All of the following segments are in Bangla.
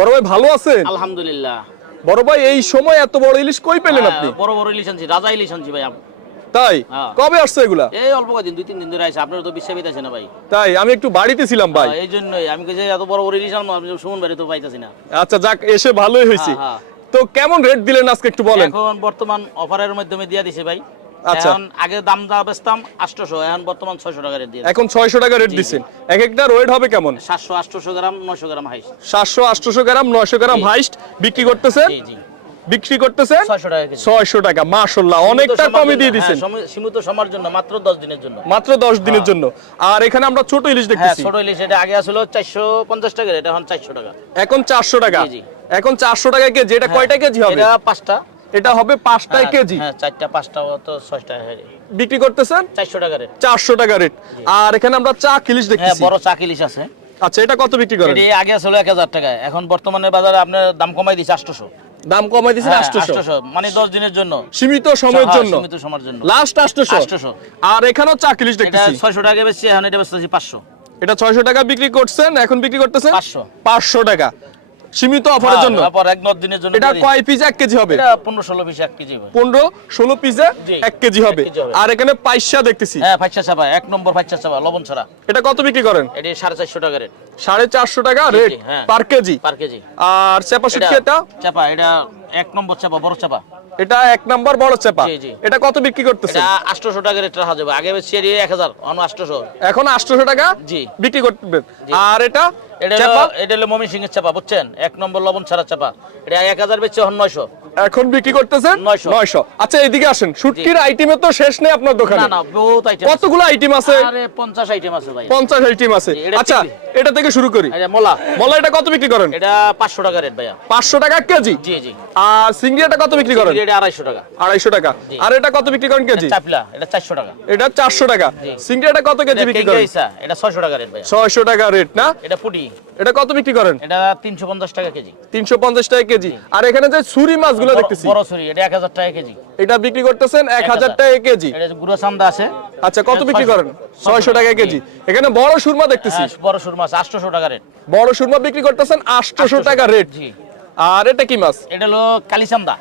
বড় ভাই ভালো আছেন? আলহামদুলিল্লাহ। বড় ভাই এই সময় এত বড় ইলিশ কই পেলেন আপনি? হ্যাঁ, বড় বড় ইলিশ আনছি রাজা ইলিশ আনছি ভাই তাই? হ্যাঁ। কবে আসছে এগুলা? এই অল্প কদিন দুই তিন দিন ধরে আছে আপনার তো বিশ্বাস আছে না ভাই। তাই আমি একটু বাড়িতে ছিলাম ভাই। হ্যাঁ, এই জন্যই আমি যে এত বড় বড় ইলিশ আপনি সুমন বাড়ি তো পাইতেছি না। আচ্ছা যাক এসে ভালোই হয়েছে হ্যাঁ, তো কেমন রেট দিলেন আজকে একটু বলেন? এখন বর্তমান অফারের মাধ্যমে দিয়ে দিছে ভাই। এখন আগে দাম দা বেচতাম আটশোশো এখন বর্তমান ছয়শো টাকা রেট দিয়ে এখন ছয়শো টাকা রেট দিচ্ছেন এক একটা ওয়েট হবে কেমন? গ্রাম নশো গ্রাম হাইস সাতশো আটশোশো গ্রাম নয়শো গ্রাম হাইস্ট। বিক্রি করতেছেন? জি জি। বিক্রি করতেছেন? টাকা অনেকটা সীমিত কমে দিয়ে হ্যাঁ, সীমিত সময়ের জন্য মাত্র দশ দিনের জন্য। মাত্র দশ দিনের জন্য। আর এখানে আমরা ছোট ইলিশ হ্যাঁ দেখতেছি। ছোট ইলিশ এটা আগে আসলো চারশো পঞ্চাশ টাকা এটা এখন চারশো টাকা। এখন চারশো টাকা। জি, জি। এখন চারশো টাকা কেজি এটা কয়টা কেজি হবে? এটা পাঁচটা। এটা হবে পাঁচটায় হ্যাঁ, কেজি। হ্যাঁ চারটা পাঁচটা তো ছয়টা বিক্রি করতেছেন? চারশো টাকা রেট চারশো টাকা রেট আর এখানে আমরা চা ইলিশ হ্যাঁ দেখতেছি। বড় চাক ইলিশ আছে। আচ্ছা এটা কত বিক্রি করেন? এটি আগে আসলে এক হাজার টাকা এখন বর্তমানে বাজারে আপনার দাম কমাই দিচ্ছে আটশোশো। দাম কমাই দিয়েছেন আটশোশো। মানে দশ দিনের জন্য। সীমিত সময়ের জন্য সীমিত সময়ের জন্য। লাস্ট আটশোশো। 800 আর এখানেও চা এটা দেখতেছি। ছয়শো টাকা বেশি এখন এটা বেচতেছি পাঁচশো। এটা ছয়শো টাকা বিক্রি করছেন এখন বিক্রি করতেছেন 500 পাঁচশো টাকা। সীমিত অফারের জন্য? তারপর এক নয় দিনের জন্য এটা কয় পিস এক কেজি হবে? এটা পনেরো ষোলো পিস এক কেজি হবে। পনেরো ষোলো পিসে জি, এক কেজি হবে। আর এখানে পাইসা দেখতেছি। হ্যাঁ পাইসা চাপা এক নম্বর পাইসা চাপা লবণ ছাড়া। এটা কত বিক্রি করেন? এটি সাড়ে চারশো টাকা রেট। সাড়ে চারশো টাকা রেট হ্যাঁ। পার কেজি। পার কেজি। আর চাপা শুটকি এটা চাপা এটা এক নম্বর চাপা বড় চাপা এটা এক নাম্বার বড় চেপা। এটা কত বিক্রি করতেছে এটা আটশোশো টাকা রেট রাখা যাবে। আগে বেশি এক হাজার অন আটশোশো এখন আটশোশো টাকা জি। বিক্রি জি। আর এটা এটা এটা হলো মমি সিং এর চাপা বুঝছেন? এক নম্বর লবণ ছাড়া চাপা। এটা এক হাজার বেচছে এখন এখন বিক্রি করতেছেন? 900 আচ্ছা এদিকে আসেন। শুটকির আইটেমে তো শেষ নেই আপনার দোকানে। না না বহুত আইটেম কতগুলো আইটেম আছে? আরে পঞ্চাশ আইটেম আছে ভাই। পঞ্চাশ আইটেম আছে। আচ্ছা এটা থেকে শুরু করি। এটা মোলা। মলা এটা কত বিক্রি করেন? এটা পাঁচশো টাকা রেট ভাইয়া। পাঁচশো টাকা কেজি? জি জি। আর সিঙ্গিটা কত বিক্রি করেন? এটা আড়াইশো টাকা। আড়াইশো টাকা। আর এটা কত বিক্রি করেন কেজি? চাপলা এটা চারশো টাকা। এটা চারশো টাকা। জি। কত কেজি বিক্রি করেন? এটা ছয়শো টাকা রেট ভাইয়া। ছয়শো টাকা রেট না? এটা পুটি। এটা কত বিক্রি করেন? এটা তিনশো পঞ্চাশ টাকা কেজি। তিনশো পঞ্চাশ টাকা কেজি। আর এখানে যে ছুরি মাছগুলো বড়- দেখতেছি। বড় ছুরি এটা এক হাজার টাকা কেজি। এটা বিক্রি করতেছেন 1000 টাকা কেজি। এটা গুঁড়ো চান্দা আছে আচ্ছা কত বিক্রি করেন? ছয়শো টাকা কেজি। এখানে বড় সুরমা দেখতেছি। হ্যাঁ, বড় মাছ আটশোশো টাকা রেট বড় সুরমা বিক্রি করতেছেন আটশোশো টাকা রেট আর এটা কি মাছ? এটা হলো কালিচান্দা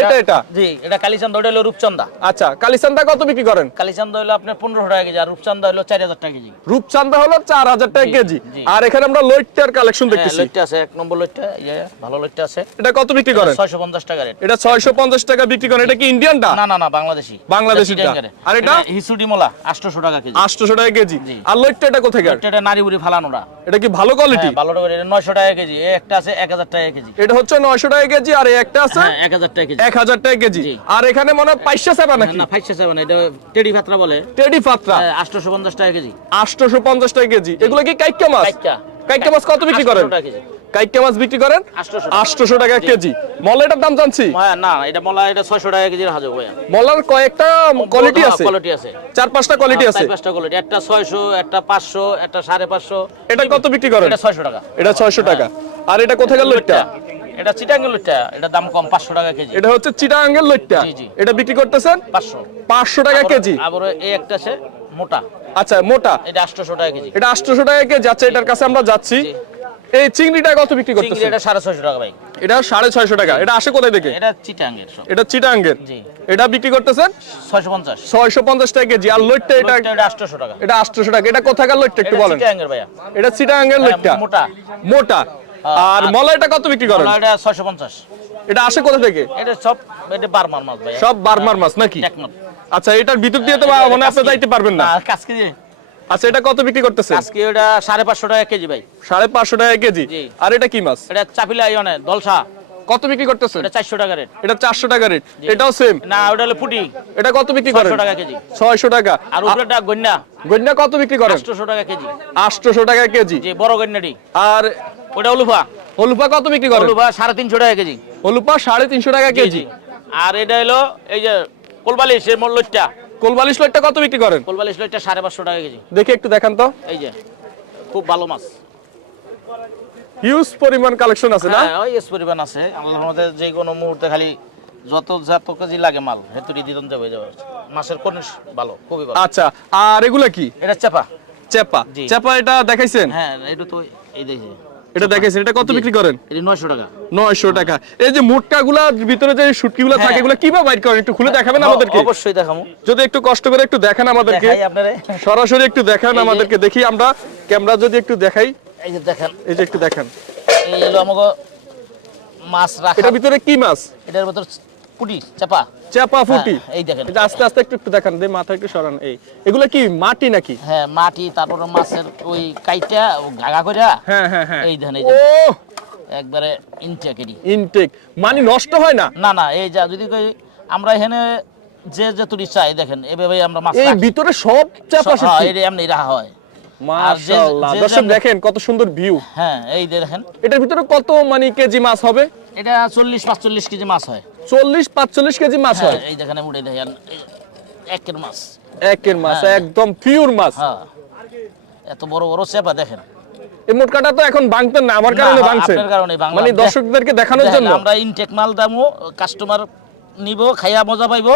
এটা এটা জি এটা কালিচান্দা ওটা হলো রূপচন্দা আচ্ছা কালিচান্দা কত বিক্রি করেন? কালিচান্দা হলো আপনার পনেরোশো টাকা কেজি আর রূপচান্দা হলো চার হাজার টাকা কেজি। রূপচান্দা হলো চার হাজার টাকা কেজি। আর এখানে আমরা লইটটার কালেকশন হ্যাঁ দেখতেছি। লইটটা আছে এক নম্বর লইটটা ইয়ে ভালো লইটটা আছে। এটা কত বিক্রি করেন? ছয়শো পঞ্চাশ টাকা রেট। এটা ছয়শো পঞ্চাশ টাকা বিক্রি করেন। এটা কি ইন্ডিয়ানটা না না না বাংলাদেশি। বাংলাদেশিটা। আর এটা? হিসুডি মোলা আটশোশো টাকা কেজি। আটশোশো টাকা কেজি। আর লইটটা এটা কোথায় এটা এটা নারী বুড়ি এটা কি ভালো কোয়ালিটি হ্যাঁ ভালো টাকা নয়শো টাকা কেজি। একটা আছে এক হাজার টাকা কেজি। এটা হচ্ছে নয়শো টাকা কেজি আর একটা আছে? হ্যাঁ এক হাজার টাকা কেজি। এক হাজার টাকা কেজি। আর এখানে মনে হয় পাইসা চাপা নাকি? না ফাইভ সেভেন এটা টেডি ফাত্রা বলে। টেডি পাত্রা আটশোশো পঞ্চাশ টাকা কেজি। আটশোশো পঞ্চাশ টাকা কেজি। এগুলো কি কাইক্কা মাছ। কাইক্কা। মাছ কত বিক্রি করেন? 800 টাকা কেজি। কাইক্কা মাছ বিক্রি করেন? 800 আটশোশো টাকা কেজি। মলেটার দাম জানছি? হ্যাঁ, না এটা মোলা এটা ছয়শো টাকা কেজি যাবে মলার কয়েকটা কোয়ালিটি আছে। কোয়ালিটি আছে। চার পাঁচটা কোয়ালিটি আছে। চার পাঁচটা কোয়ালিটি একটা ছয়শো একটা পাঁচশো একটা সাড়ে পাঁচশো। এটা কত বিক্রি করেন? এটা ছয়শো টাকা। এটা ছয়শো টাকা। আর এটা কোথাকার লইটটা এটা চিটাঙ্গের লইটটা এটা দাম কম পাঁচশো টাকা কেজি। এটা হচ্ছে চিটাঙ্গের লইটটা। এটা বিক্রি করতেছেন? পাঁচশো। পাঁচশো টাকা কেজি? আবার এই একটা আছে মোটা। আচ্ছা মোটা? এটা আটশোশো টাকা কেজি। এটা আটশোশো টাকা কেজি। যাচ্ছে এটার কাছে আমরা যাচ্ছি। এই চিংড়িটা কত বিক্রি চিংড়ি করতেছেন? এটা সাড়ে ছয়শো টাকা ভাই। এটা সাড়ে ছয়শো টাকা। এটা আসে কোথায় থেকে? এটা চিটাঙ্গের এটা চিটাঙ্গের। জি। এটা বিক্রি করতেছেন? ছয়শো পঞ্চাশ। ছয়শো পঞ্চাশ টাকা কেজি। আর লইটটা এটা এটা আটশোশো টাকা। এটা আটশোশো টাকা। এটা কোথাকার লইটটা একটু এটা বলেন। চিটাঙ্গের ভাইয়া। এটা চিটাঙ্গের হ্যাঁ, লইটটা। মোটা। মোটা। আর মলাইটা কত বিক্রি করেন? মোলা এটা ছয়শো পঞ্চাশ। এটা আসে কোথা থেকে? এটা সব এটা বারমার মাছ ভাইয়া। সব বারমার মাছ নাকি? আচ্ছা এটার ভিতর দিয়ে তো মানে আপনি যাইতে পারবেন না। কাজকে দিয়ে। আচ্ছা এটা কত বিক্রি করতেছেন? আজকে সাড়ে পাঁচশো টাকা কেজি ভাই। সাড়ে পাঁচশো টাকা কেজি। আর এটা কি মাছ? এটা চাপিলা ইয়নে দলসা। কত বিক্রি করতেছেন? এটা চারশো টাকা রেট। এটা চারশো টাকা রেট। এটাও সেম না ওটা হলো ফুটি এটা কত বিক্রি করেন? ছয়শো টাকা কেজি। ছয়শো টাকা। আর উপরেটা গন্যা। গন্যা কত বিক্রি করেন? আটশোশো টাকা কেজি। আটশোশো টাকা কেজি। যে বড় গন্যাটি। আর ওটা অলুফা হলুপা কত বিক্রি করেন? অলুফা সাড়ে তিনশো টাকা কেজি। হলুপা সাড়ে তিনশো টাকা কেজি। আর এটা হলো এই যে কোলবালিশ এর মল্লটা কোলবালিশ লইটটা কত বিক্রি করেন? কোলবালিশ লইটা সাড়ে পাঁচশো টাকা কেজি। দেখি একটু দেখান তো। এই যে খুব ভালো মাছ। হিউজ পরিমাণ কালেকশন আছে না? হ্যাঁ ওই পরিমাণ আছে। আল্লাহর মধ্যে যে কোনো মুহূর্তে খালি যত যত কেজি লাগে মাল হেতুরি দিদন যাবে যাবে। মাছের কনিস ভালো খুবই ভালো। আচ্ছা আর এগুলা কি? এটা চাপা। চেপা। চেপা এটা দেখাইছেন? হ্যাঁ এটা তো এই দেখে। এটা দেখেছেন এটা কত বিক্রি করেন? এটা নয়শো টাকা। নয়শো টাকা। এই যে মোটকা গুলা ভিতরে যে শুটকি গুলা থাকে এগুলা এগুলো কীভাবে বাইট করেন? একটু খুলে দেখাবেন আমাদেরকে? অবশ্যই দেখাবো। যদি একটু কষ্ট করে একটু দেখান আমাদেরকে। সরাসরি একটু দেখান আমাদেরকে। দেখি আমরা ক্যামেরা যদি একটু দেখাই। এই যে দেখেন। এই যে একটু দেখেন। এই হলো আমাগো মাছ রাখা। এটার ভিতরে কি মাছ? এটার ভিতর পুটি চাপা। চাপা ফুটি। হ্যাঁ, এই দেখেন। এটা আস্তে আস্তে একটু একটু দেখান মাথা একটু সরান এই। এগুলো কি মাটি নাকি? হ্যাঁ মাটি তারপরে মাছের ওই কাইটা গাগা হ্যাঁ হ্যাঁ হ্যাঁ। এই দেখেন এই একবারে ইনটেকেরই ইনটেক মানে নষ্ট হয় না? না না এই যা যদি কই আমরা এখানে যে যে তুলি চাই দেখেন এভাবে আমরা মাছ এই ভিতরে সব চাপা হ্যাঁ, এটা এমনি রাখা হয়। মাশাআল্লাহ। দর্শক দেখেন কত সুন্দর ভিউ হ্যাঁ এই যে দেখেন। এটার ভিতরে কত মানে কেজি মাছ হবে? এটা চল্লিশ পাঁচচল্লিশ কেজি মাছ হয়। চল্লিশ পাঁচচল্লিশ কেজি মাছ হ্যাঁ হয়? এই দেখেন উঠে দেখেন একের মাছ। একের মাছ হ্যাঁ। একদম পিওর মাছ। হ্যাঁ। এত বড় বড় চেপা দেখেন। এই মোটকাটা তো এখন ভাঙতেন না আমার কারণে ভাঙলাম। মানে দর্শকদেরকে দেখানোর জন্য। আমরা ইনটেক মাল দামও কাস্টমার নিব খাইয়া মজা পাইবো।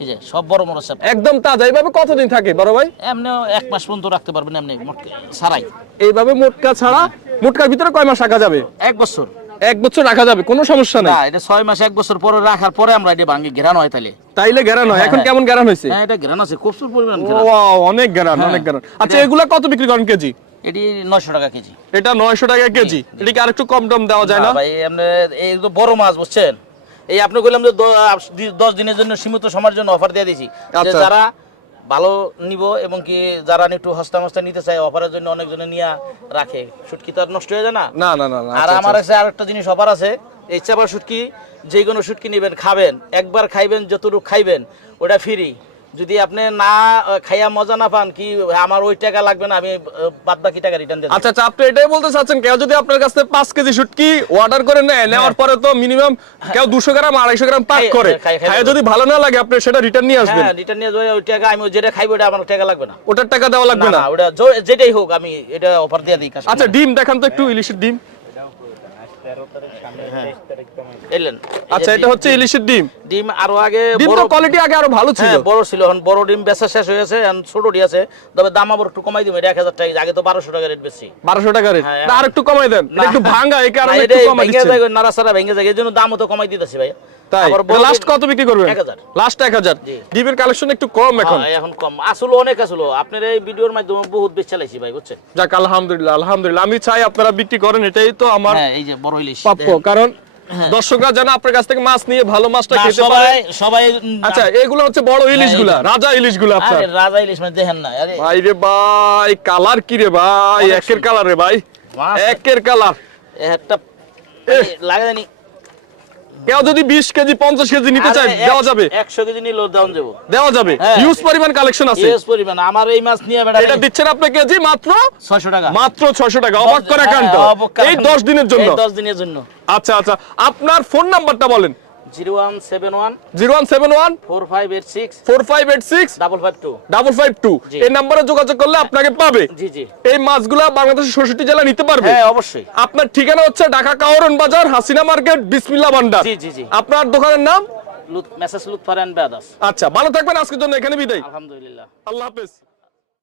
এই যে সব বড় বড় চেপা একদম তাজা। এইভাবে কতদিন থাকে বড় ভাই? এমনিও এক মাস পর্যন্ত রাখতে পারবেন এমনি মোট- সারাই এইভাবে মোটকা ছাড়া? মোটকার ভিতরে কয় মাস রাখা যাবে? এক বছর। এক বছর রাখা যাবে কোনো সমস্যা না এটা ছয় মাস এক বছর পরে রাখার পরে আমরা এটা ভাঙ্গি ঘেরানো হয় তাহলে তাইলে গ্যারান হয় এখন হ্যাঁ। কেমন গ্যারান হয়েছে? হ্যাঁ এটা ঘেরান আছে খুব সুন্দর পরিমাণ ঘেরান। ওয়াও অনেক গ্যারান হ্যাঁ। অনেক গ্যারান আচ্ছা এগুলা কত বিক্রি করেন কেজি? এটি নয়শো টাকা কেজি। এটা নয়শো টাকা কেজি? এটা কি আরেকটু কম টম দেওয়া যায় না ভাই আপনি এই তো বড় মাছ বুঝছেন? এই আপনি কইলাম যে দ- আপ- দি- দশ দিনের জন্য সীমিত সময়ের জন্য অফার দিয়ে দিয়েছি যে আচ্ছা। যারা ভালো নিব এবং কি যারা একটু হস্তা মস্তা নিতে চায় অফারের জন্য অনেকজনে নিয়ে রাখে। শুটকি তো আর নষ্ট হয়ে যায় না? না না না আর আচ্ছা, আমার আচ্ছা। কাছে আরেকটা জিনিস অফার আছে এই চাপা শুটকি যে কোনো শুটকি নেবেন খাবেন একবার খাইবেন যতটুকু খাইবেন ওটা ফ্রি যদি আপনি না খাইয়া মজা না পান কি আমার ওই টাকা লাগবে না আমি বাদ বাকি টাকা রিটার্ন দেবো। আচ্ছা আচ্ছা আপনি এটাই বলতে চাচ্ছেন কেউ যদি আপনার কাছে পাঁচ কেজি শুটকি অর্ডার করে নেয় নেওয়ার পরে তো মিনিমাম কেউ দুশো গ্রাম আড়াইশো গ্রাম পাক করে। খায় যদি ভালো না লাগে আপনি সেটা রিটার্ন নিয়ে আসবেন। হ্যাঁ রিটার্ন নিয়ে যাবে ওই টাকা আমি যেটা খাইবো ওটা আমার টাকা লাগবে না। ওটার টাকা দেওয়া লাগবে না ওটা যেটাই হোক আমি এটা অফার দিয়ে দিই আচ্ছা ডিম দেখান তো একটু ইলিশের ডিম। এলেন। আচ্ছা এটা হচ্ছে ইলিশের ডিম। ডিম আরও আগে ডিম বড় তো কোয়ালিটি আগে আরও ভালো ছিল। হ্যাঁ বড় ছিল এখন বড় ডিম বেচা শেষ হয়েছে এখন ছোট ডি আছে তবে দাম আবার একটু কমাই দিব এটা এক হাজার টাকা আগে তো বারোশো টাকা রেট বেশি। বারোশো টাকা রেট আর একটু কমাই দেন একটু ভাঙা এই কারণে একটু কমাই ভেঙে যায় নাড়াচাড়া ভেঙে যায় এই জন্য দামও তো কমাই দিতেছি ভাই। তাই? লাস্ট কত বিক্রি করবেন। লাস্ট। ডিমের কালেকশন একটু কম এখন হ্যাঁ, এখন। কম। আসলে অনেক আসলো। আপনার এই ভিডিওর মাধ্যমে বহুত বেশ চালাইছি ভাই বুঝছেন? যাক আলহামদুলিল্লাহ আলহামদুলিল্লাহ। আমি চাই আপনারা বিক্রি করেন এটাই তো আমার হ্যাঁ এই যে বড় ইলিশ প্রাপ্য। কারণ দর্শকরা যেন আপনার কাছ থেকে মাছ নিয়ে ভালো মাছটা খেতে পারে। সবাই সবাই আচ্ছা এগুলো হচ্ছে বড় ইলিশগুলা হ্যাঁ, রাজা ইলিশগুলা আপনার। আরে রাজা ইলিশ মানে দেখেন না আরে। ভাই রে ভাই কালার কি রে ভাই একের কালার রে ভাই। একের কালার। একটা লাগে জানি কেউ যদি বিশ কেজি পঞ্চাশ কেজি নিতে চায় দেওয়া যাবে। একশো কেজি নিলেও দাম যাব। দেওয়া যাবে। ইউজ হিউজ পরিমাণ কালেকশন আছে। ইউজ পরিমাণ। আমার এই মাছ নিয়ে বেড়া এটা দিচ্ছেন আপনি কেজি মাত্র? ছয়শো টাকা। মাত্র ছয়শো টাকা। অবাক করে হ্যাঁ, কান্ত এই কাণ্ড। দশ দিনের জন্য। এই দশ দিনের জন্য। আচ্ছা আচ্ছা। আপনার ফোন নাম্বারটা বলেন। Zero one seven one zero one seven one four five eight six four five eight six double five two double five two এই নাম্বারে যোগাযোগ করলে আপনাকে পাবে। জি জি। এই মাছগুলা বাংলাদেশের ষষ্ঠী জেলা নিতে পারবে। হ্যাঁ অবশ্যই। আপনার ঠিকানা হচ্ছে ঢাকা কাওরন বাজার হাসিনা মার্কেট বিসমিল্লা ভান্ডার। জি, জি, জি। আপনার দোকানের নাম? মেসেজ লুৎফার আচ্ছা ভালো থাকবেন আজকের জন্য এখানে বিদায়। আলহামদুলিল্লাহ। আল্লাহ হাফেজ।